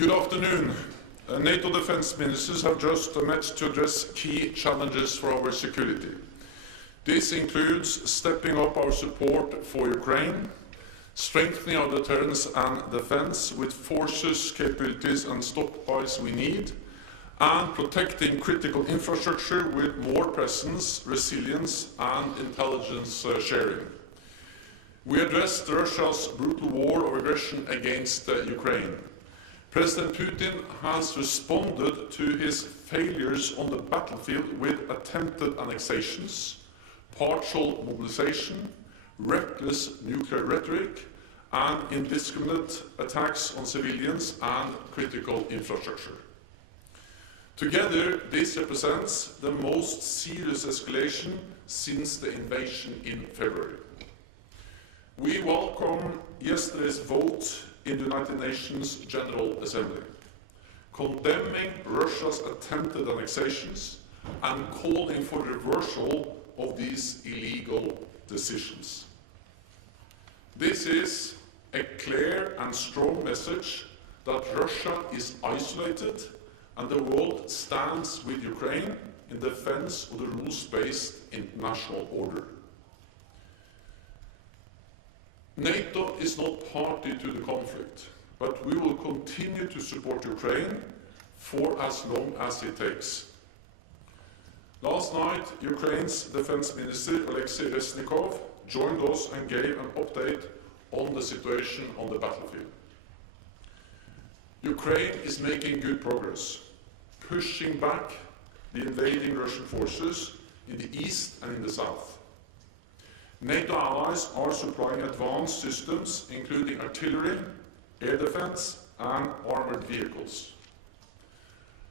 Good afternoon. NATO defense ministers have just met to address key challenges for our security. This includes stepping up our support for Ukraine, strengthening our deterrence and defense with forces, capabilities and stockpiles we need, and protecting critical infrastructure with more presence, resilience and intelligence sharing. We addressed Russia's brutal war of aggression against Ukraine. President Putin has responded to his failures on the battlefield with attempted annexations, partial mobilization, reckless nuclear rhetoric, and indiscriminate attacks on civilians and critical infrastructure. Together, this represents the most serious escalation since the invasion in February. We welcome yesterday's vote in the United Nations General Assembly, condemning Russia's attempted annexations and calling for the reversal of these illegal decisions. This is a clear and strong message that Russia is isolated and the world stands with Ukraine in defense of the rules-based international order. NATO is not party to the conflict, but we will continue to support Ukraine for as long as it takes. Last night, Ukraine's Defense Minister Alexei Reznikov joined us and gave an update on the situation on the battlefield. Ukraine is making good progress, pushing back the invading Russian forces in the east and in the south. NATO allies are supplying advanced systems, including artillery, air defense, and armored vehicles.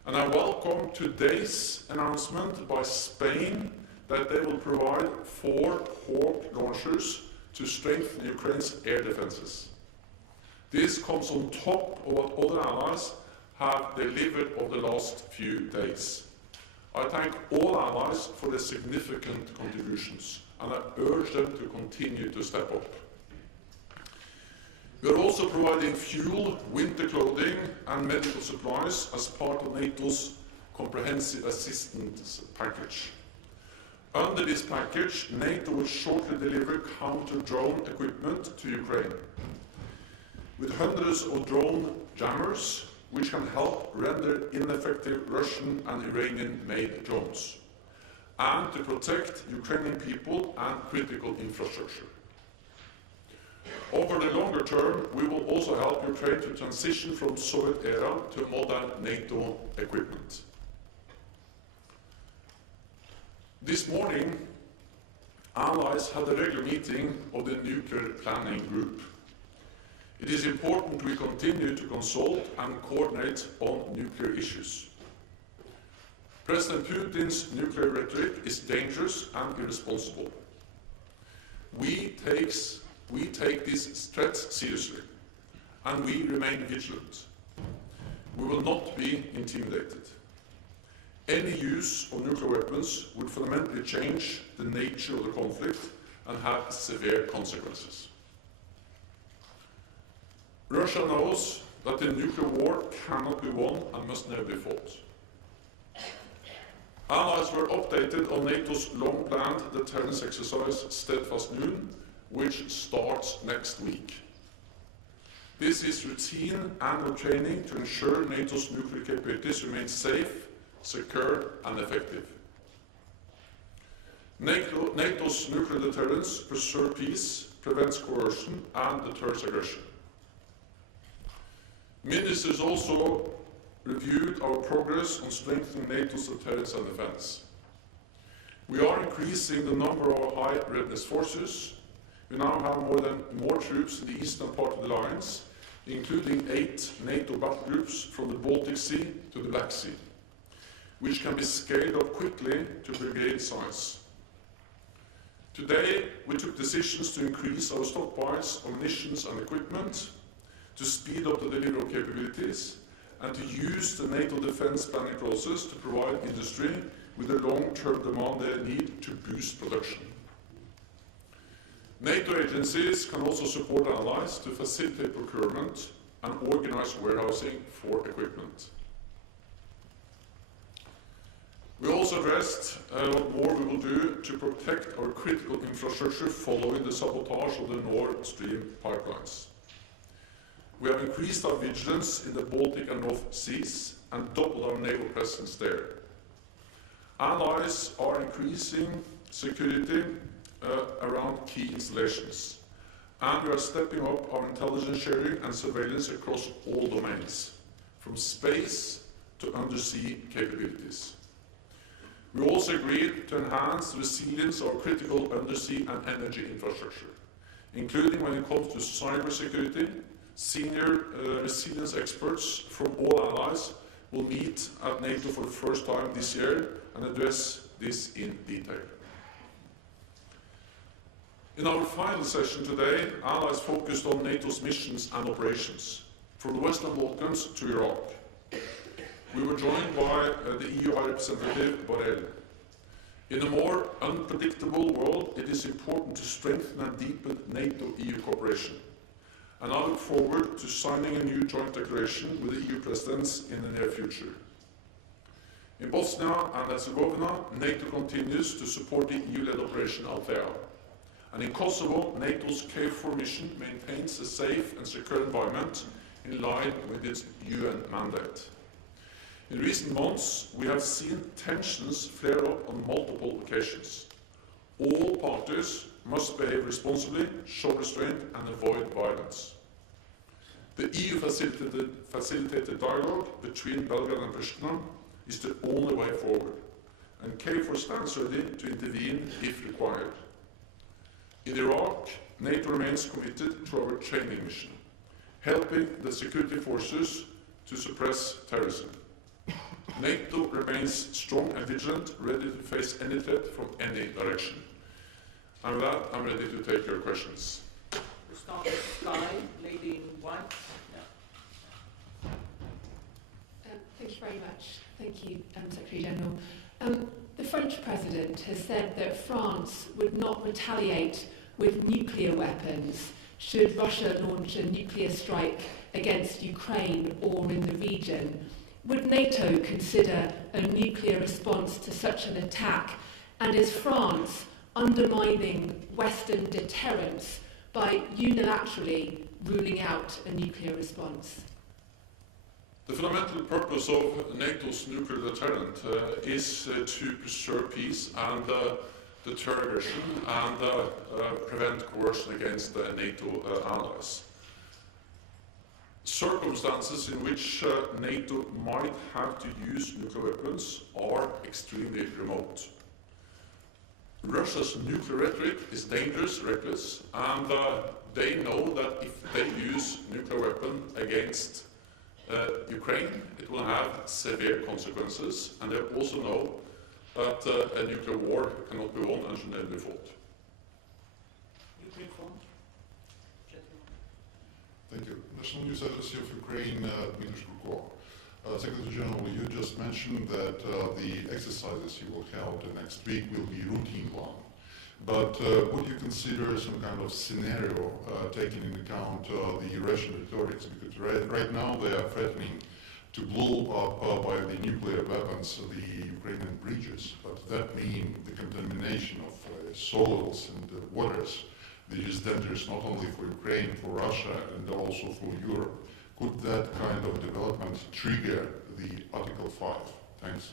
And I welcome today's announcement by Spain that they will provide 4 Hawk launchers to strengthen Ukraine's air defenses. This comes on top of what other allies have delivered over the last few days. I thank all allies for their significant contributions, and I urge them to continue to step up. We are also providing fuel, winter clothing and medical supplies as part of NATO's comprehensive assistance package. Under this package, NATO will shortly deliver counter-drone equipment to Ukraine, with hundreds of drone jammers which can help render ineffective Russian and Iranian-made drones, and to protect Ukrainian people and critical infrastructure. Over the longer term, we will also help Ukraine to transition from Soviet era to modern NATO equipment. This morning, allies had a regular meeting of the Nuclear Planning Group. It is important we continue to consult and coordinate on nuclear issues. President Putin's nuclear rhetoric is dangerous and irresponsible. We take these threats seriously, and we remain vigilant. We will not be intimidated. Any use of nuclear weapons would fundamentally change the nature of the conflict and have severe consequences. Russia knows that the nuclear war cannot be won and must never be fought. Allies were updated on NATO's long-planned deterrence exercise Steadfast Noon, which starts next week. This is routine annual training to ensure NATO's nuclear capabilities remain safe, secure and effective. NATO's nuclear deterrence preserves peace, prevents coercion and deters aggression. Ministers also reviewed our progress on strengthening NATO's deterrence and defense. We are increasing the number of our high readiness forces. We now have more troops in the eastern part of the alliance, including 8 NATO battle groups from the Baltic Sea to the Black Sea, which can be scaled up quickly to brigade size. Today, we took decisions to increase our stockpiles of munitions and equipment, to speed up the delivery of capabilities, and to use the NATO defense planning process to provide industry with the long-term demand they need to boost production. NATO agencies can also support allies to facilitate procurement and organized warehousing for equipment. We also addressed what more we will do to protect our critical infrastructure following the sabotage of the Nord Stream pipelines. We have increased our vigilance in the Baltic and North Seas and doubled our naval presence there. Allies are increasing security around key installations, and we are stepping up our intelligence sharing and surveillance across all domains, from space to undersea capabilities. We also agreed to enhance the resilience of critical undersea and energy infrastructure, including when it comes to cybersecurity. Senior resilience experts from all allies will meet at NATO for the first time this year and address this in detail. In our final session today, allies focused on NATO's missions and operations, from the Western Balkans to Iraq. We were joined by the EU High Representative Borrell. In a more unpredictable world, it is important to strengthen and deepen NATO-EU cooperation. And I look forward to signing a new joint declaration with the EU presidents in the near future. In Bosnia and Herzegovina, NATO continues to support the EU-led Operation Althea. And in Kosovo, NATO's KFOR mission maintains a safe and secure environment in line with its UN mandate. In recent months, we have seen tensions flare up on multiple occasions. All parties must behave responsibly, show restraint, and avoid violence. The EU-facilitated dialogue between Belgrade and Pristina is the only way forward, and KFOR stands ready to intervene if required. In Iraq, NATO remains committed to our training mission, helping the security forces to suppress terrorism. NATO remains strong and vigilant, ready to face any threat from any direction. And with that, I'm ready to take your questions. We start with Sky, lady in white. Thank you very much. Thank you, Secretary General. The French President has said that France would not retaliate with nuclear weapons should Russia launch a nuclear strike against Ukraine or in the region. Would NATO consider a nuclear response to such an attack? And is France undermining Western deterrence by unilaterally ruling out a nuclear response? The fundamental purpose of NATO's nuclear deterrent is to preserve peace and deter aggression and prevent coercion against NATO allies. Circumstances in which NATO might have to use nuclear weapons are extremely remote. Russia's nuclear rhetoric is dangerous, reckless, and they know that if they use nuclear weapon against Ukraine, it will have severe consequences, and they also know that a nuclear war cannot be won and should never be fought. Thank you. National News Agency of Ukraine, Dmitry Shkurko. Secretary General, you just mentioned that the exercises you will hold next week will be routine one. But would you consider some kind of scenario taking into account the Russian rhetorics? Because right now they are threatening to blow up by the nuclear weapons the Ukrainian bridges. But that means the contamination of soils and waters, which is dangerous not only for Ukraine, for Russia, and also for Europe. Could that kind of development trigger the Article 5? Thanks.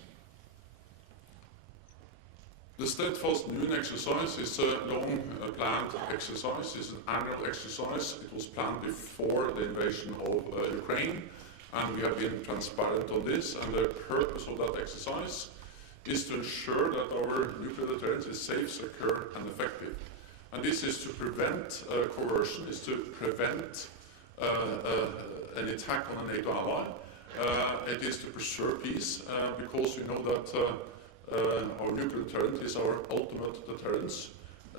The Steadfast Noon exercise is a long planned exercise. It's an annual exercise. It was planned before the invasion of Ukraine, and we have been transparent on this. And the purpose of that exercise is to ensure that our nuclear deterrence is safe, secure, and effective. And this is to prevent coercion, is to prevent an attack on a NATO ally. It is to preserve peace, because we know that our nuclear deterrent is our ultimate deterrence.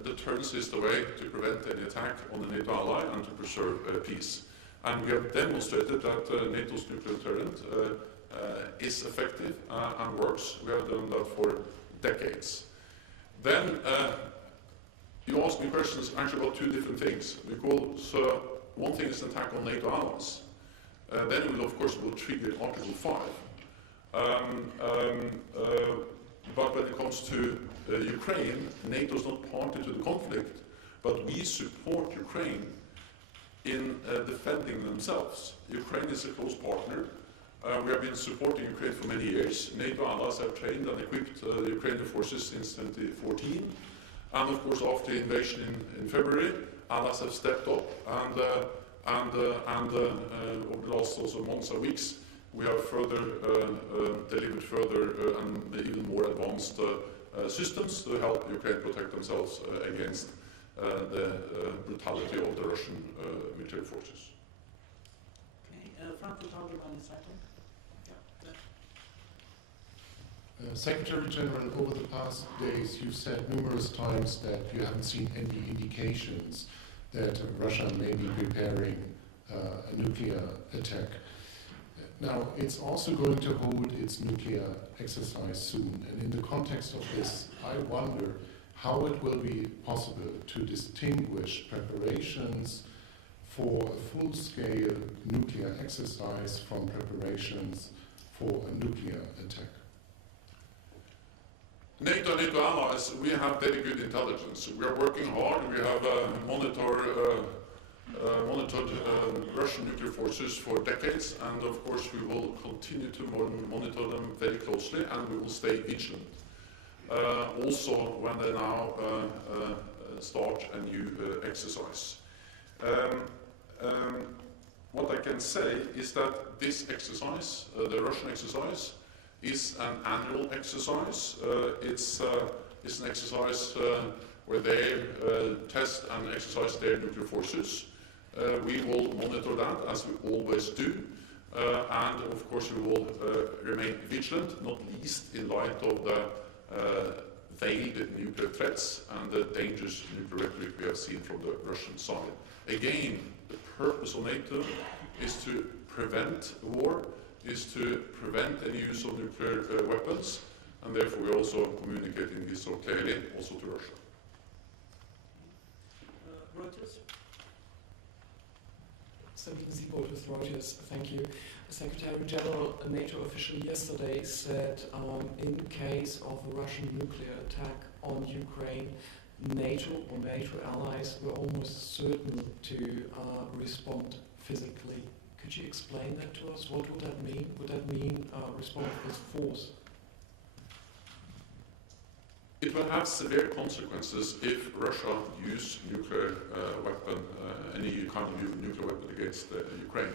Deterrence is the way to prevent any attack on a NATO ally and to preserve peace. And we have demonstrated that NATO's nuclear deterrent is effective and works. We have done that for decades. Then you asked me questions actually about two different things. Because one thing is an attack on NATO allies. then it will, of course, trigger Article 5. But when it comes to Ukraine, NATO is not party to the conflict, but we support Ukraine in defending themselves. Ukraine is a close partner. We have been supporting Ukraine for many years. NATO allies have trained and equipped the Ukrainian forces since 2014. And of course, after the invasion in February, allies have stepped up, and over the last also months and weeks, we have further delivered further and even more advanced systems to help Ukraine protect themselves against the brutality of the Russian military forces. Okay, Frank Talgerman is second. Secretary General, over the past days you've said numerous times that you haven't seen any indications that Russia may be preparing a nuclear attack. Now, it's also going to hold its nuclear exercise soon, and in the context of this, I wonder how it will be possible to distinguish preparations for a full-scale nuclear exercise from preparations for a nuclear attack. NATO and NATO allies, we have very good intelligence. We are working hard. We have monitored Russian nuclear forces for decades, and of course we will continue to monitor them very closely, and we will stay vigilant. Also, when they now start a new exercise. What I can say is that this exercise, the Russian exercise, is an annual exercise. It's an exercise where they test and exercise their nuclear forces. We will monitor that as we always do, and of course we will remain vigilant, not least in light of the veiled nuclear threats and the dangerous nuclear rhetoric we have seen from the Russian side. Again, the purpose of NATO is to prevent war, is to prevent any use of nuclear weapons, and therefore we are also communicating this so clearly also to Russia. Reuters. Sabine Siebold with Reuters, thank you. The Secretary General, a NATO official yesterday said in case of a Russian nuclear attack on Ukraine, NATO or NATO allies were almost certain to respond physically. Could you explain that to us? What would that mean? Would that mean respond with force? It will have severe consequences if Russia uses nuclear weapon, any kind of nuclear weapon against Ukraine.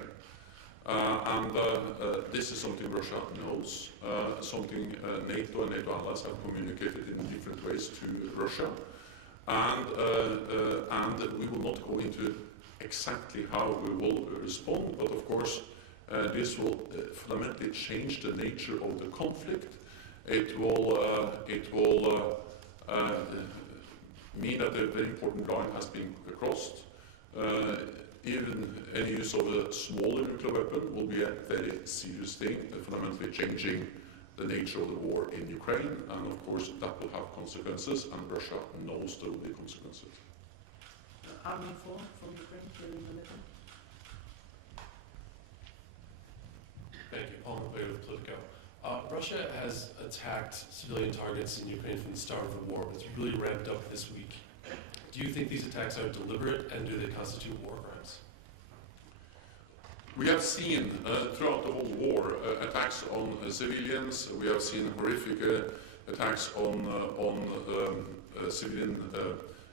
This is something Russia knows, something NATO and NATO allies have communicated in different ways to Russia, and we will not go into exactly how we will respond, but of course this will fundamentally change the nature of the conflict. It will mean that a very important line has been crossed. Even any use of a smaller nuclear weapon will be a very serious thing, fundamentally changing the nature of the war in Ukraine, and of course that will have consequences, and Russia knows there will be consequences. Army from Ukraine, here in the middle. Thank you. Paul McVeigh with Politico. Russia has attacked civilian targets in Ukraine from the start of the war, but it's really ramped up this week. Do you think these attacks are deliberate, and do they constitute war crimes? We have seen throughout the whole war attacks on civilians. We have seen horrific attacks on civilian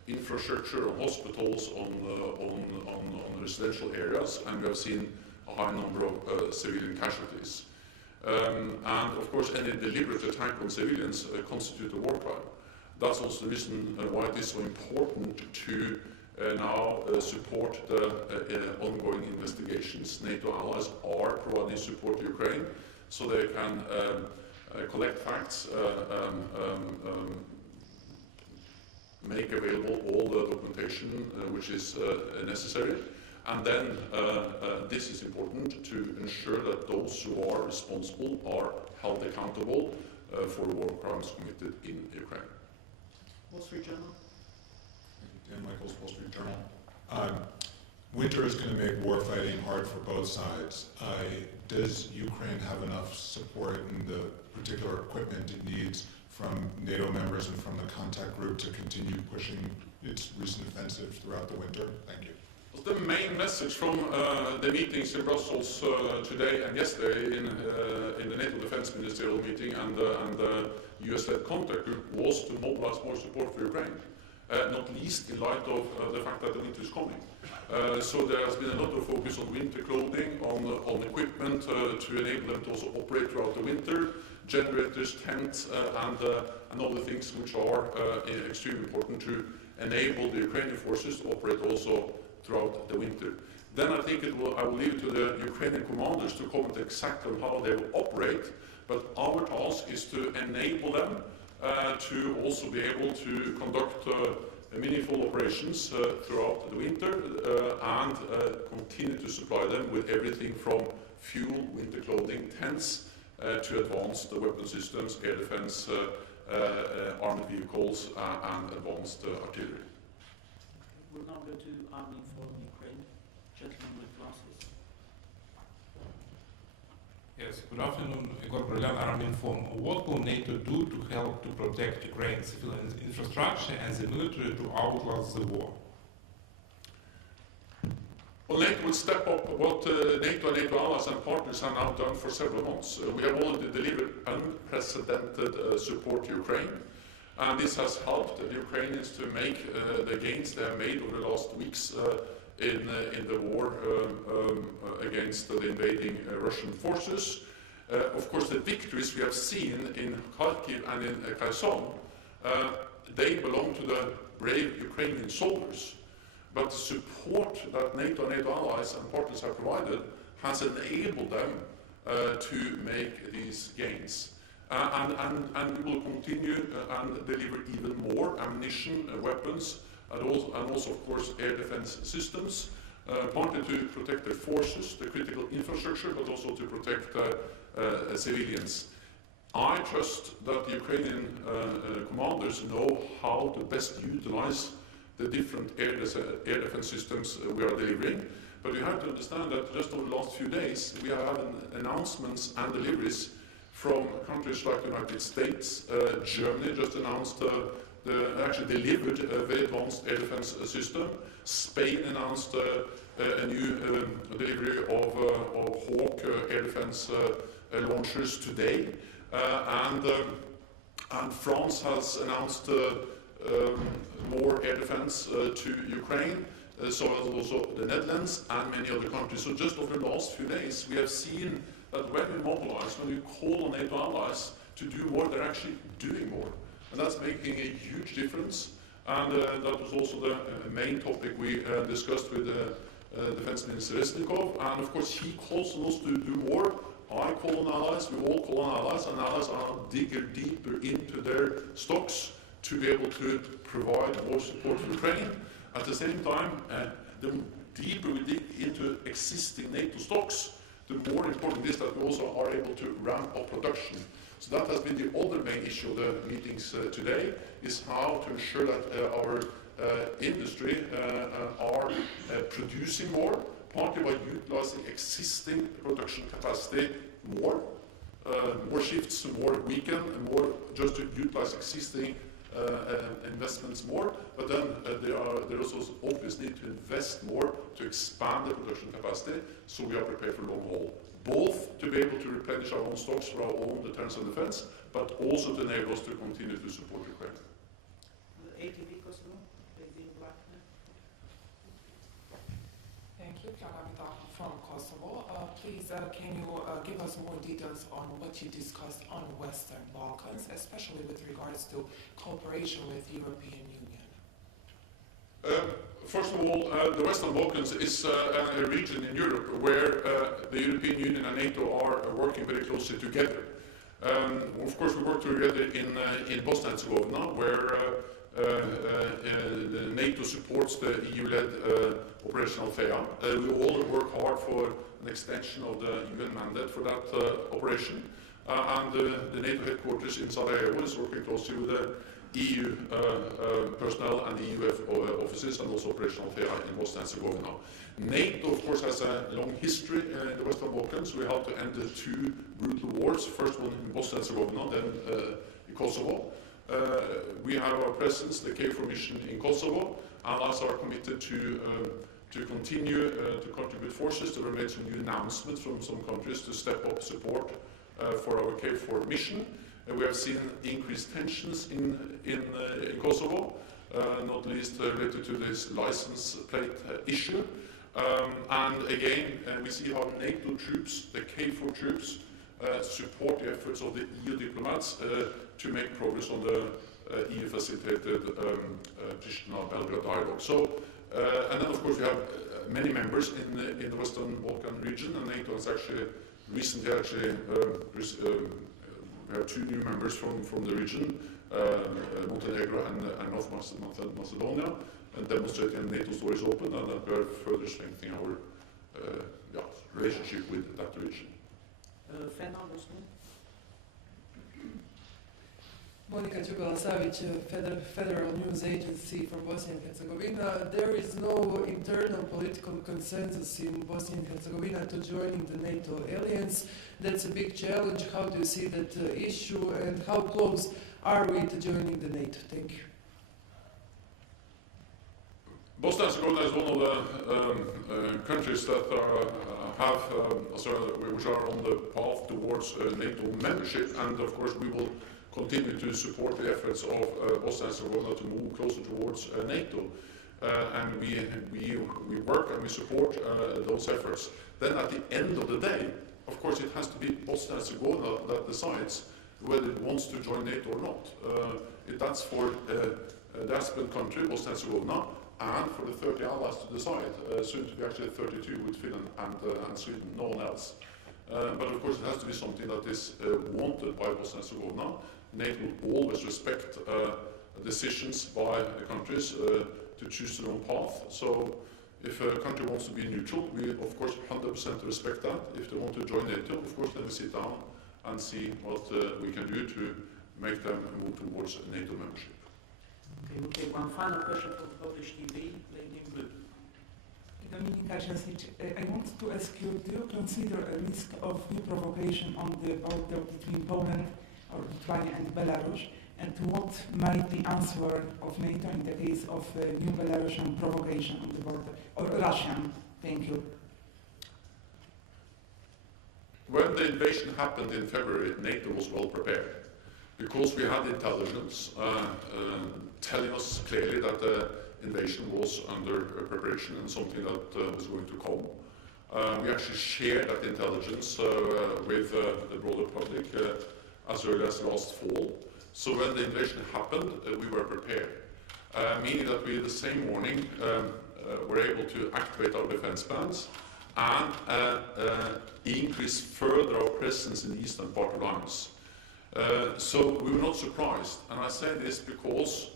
infrastructure, on hospitals, on residential areas, and we have seen a high number of civilian casualties. And of course, any deliberate attack on civilians constitutes a war crime. That's also the reason why it is so important to now support the ongoing investigations. NATO allies are providing support to Ukraine so they can collect facts, make available all the documentation which is necessary. And then this is important to ensure that those who are responsible are held accountable for war crimes committed in Ukraine. Wall Street Journal. Dan Michaels, Wall Street Journal. Winter is going to make war fighting hard for both sides. Does Ukraine have enough support in the particular equipment it needs from NATO members and from the contact group to continue pushing its recent offensive throughout the winter? Thank you. The main message from the meetings in Brussels today and yesterday in the NATO Defense Ministerial meeting and the US-led contact group was to mobilize more support for Ukraine, not least in light of the fact that the winter is coming. So there has been a lot of focus on winter clothing, on equipment to enable them to also operate throughout the winter, generators, tents, and other things which are extremely important to enable the Ukrainian forces to operate also throughout the winter. Then I think I will leave it to the Ukrainian commanders to comment exactly on how they will operate, but our task is to enable them to also be able to conduct meaningful operations throughout the winter and continue to supply them with everything from fuel, winter clothing, tents, to advanced weapon systems, air defense, armored vehicles, and advanced artillery. We'll now go to Army for Ukraine. Gentleman with glasses. Yes, good afternoon, Igor Bryan, Army Inform. What will NATO do to help to protect Ukraine's civilian infrastructure and the military to outlast the war? Well, NATO will step up what NATO and NATO allies and partners have now done for several months. We have already delivered unprecedented support to Ukraine, and this has helped the Ukrainians to make the gains they have made over the last weeks in the war against the invading Russian forces. Of course, the victories we have seen in Kharkiv and in Kherson, they belong to the brave Ukrainian soldiers. But the support that NATO and NATO allies and partners have provided has enabled them to make these gains. And we will continue and deliver even more ammunition, weapons, and also, of course, air defense systems, partly to protect the forces, the critical infrastructure, but also to protect civilians. I trust that the Ukrainian commanders know how to best utilize the different air defense systems we are delivering. But you have to understand that just over the last few days, we have had announcements and deliveries from countries like the United States. Germany just announced actually delivered a very advanced air defense system. Spain announced a new delivery of Hawk air defense launchers today. And France has announced more air defense to Ukraine, so as also the Netherlands and many other countries. So just over the last few days, we have seen that when we mobilize, when we call on NATO allies to do more, they're actually doing more. And that's making a huge difference. And that was also the main topic we discussed with Defense Minister Resnikov. And of course, he calls on us to do more. I call on allies, we all call on allies, and allies are digging deeper into their stocks to be able to provide more support for Ukraine. At the same time, the deeper we dig into existing NATO stocks, the more important it is that we also are able to ramp up production. So that has been the other main issue of the meetings today, is how to ensure that our industry are producing more, partly by utilizing existing production capacity more shifts, more weekend, and more just to utilize existing investments more, but then there is also obvious need to invest more to expand the production capacity so we are prepared for long haul. Both to be able to replenish our own stocks for our own deterrence and defense, but also to enable us to continue to support Ukraine. The ATV Kosovo, lady in black. Thank you, from Kosovo. Please, can you give us more details on what you discussed on Western Balkans, especially with regards to cooperation with the European Union? First of all, the Western Balkans is a region in Europe where the European Union and NATO are working very closely together. Of course, we work together in Bosnia and Herzegovina, where NATO supports the EU-led Operation Althea. We all work hard for an extension of the UN mandate for that operation. And the NATO headquarters in Sarajevo is working closely with the EU personnel and EU offices and also operational here in Bosnia and Herzegovina. NATO, of course, has a long history in the Western Balkans. We helped to end the two brutal wars, first one in Bosnia and Herzegovina, then in Kosovo. We have our presence, the KFOR mission in Kosovo. Allies are committed to continue to contribute forces. There were made some new announcements from some countries to step up support for our KFOR mission. We have seen increased tensions in Kosovo, not least related to this license plate issue. And again, we see how NATO troops, the KFOR troops, support the efforts of the EU diplomats to make progress on the EU-facilitated Pristina-Belgrade dialogue. So, and then of course we have many members in the Western Balkan region, and NATO has actually recently we have two new members from the region, Montenegro and North Macedonia, and demonstrating NATO's door is open, and that we are further strengthening our relationship with that region. Monika Đugala-Savić, Federal News Agency for Bosnia and Herzegovina. There is no internal political consensus in Bosnia and Herzegovina to joining the NATO alliance. That's a big challenge. How do you see that issue, and how close are we to joining the NATO? Thank you. Bosnia and Herzegovina is one of the countries that which are on the path towards NATO membership, and of course we will continue to support the efforts of Bosnia and Herzegovina to move closer towards NATO. And we work and we support those efforts. Then at the end of the day, of course, it has to be Bosnia and Herzegovina that decides whether it wants to join NATO or not. That's for the aspirant country, Bosnia and Herzegovina, and for the 30 allies to decide, soon to be actually 32 with Finland and Sweden, no one else. But of course it has to be something that is wanted by Bosnia and Herzegovina. NATO will always respect decisions by countries to choose their own path. So if a country wants to be neutral, we of course 100% respect that. If they want to join NATO, of course then we sit down and see what we can do to make them move towards NATO membership. Okay, we'll take one final question from Polish TV, lady in blue. Dominika Jasic, I want to ask you, do you consider a risk of new provocation on the border between Poland or Lithuania and Belarus? And what might the answer of NATO in the case of new Belarusian provocation on the border, or Russian? Thank you. When the invasion happened in February, NATO was well prepared, because we had intelligence telling us clearly that the invasion was under preparation and something that was going to come. We actually shared that intelligence with the broader public as early as last fall. So when the invasion happened, we were prepared, meaning that we the same morning were able to activate our defense plans and increase further our presence in the eastern part of lines. So we were not surprised, and I say this because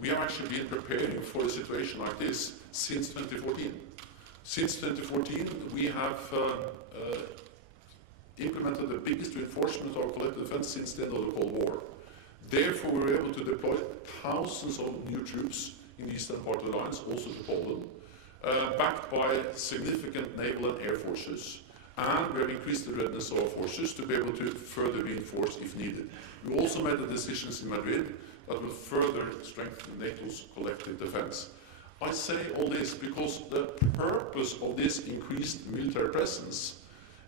we have actually been preparing for a situation like this since 2014. Since 2014, we have implemented the biggest reinforcement of our collective defense since the end of the Cold War. Therefore, we were able to deploy thousands of new troops in the eastern part of the lines, also to Poland, backed by significant naval and air forces. And we have increased the readiness of our forces to be able to further reinforce if needed. We also made the decisions in Madrid that will further strengthen NATO's collective defense. I say all this because the purpose of this increased military presence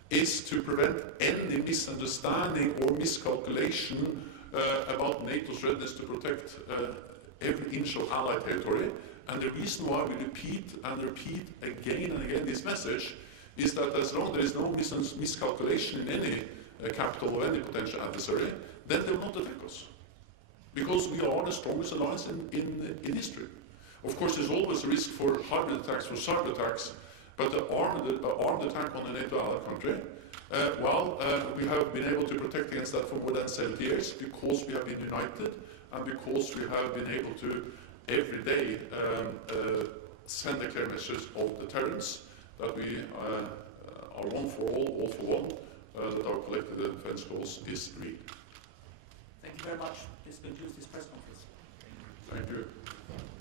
is to prevent any misunderstanding or miscalculation about NATO's readiness to protect every inch of Allied territory. And the reason why we repeat and repeat again and again this message is that as long as there is no miscalculation in any capital of any potential adversary, then they will not attack us. Because we are the strongest alliance in history. Of course, there's always a risk for hybrid attacks, for cyber attacks, but the armed attack on a NATO allied country, we have been able to protect against that for more than 70 years because we have been united and because we have been able to every day send a clear message of deterrence that we are one for all for one, that our collective defense cause is real. Thank you very much. please conclude this press conference. Thank you.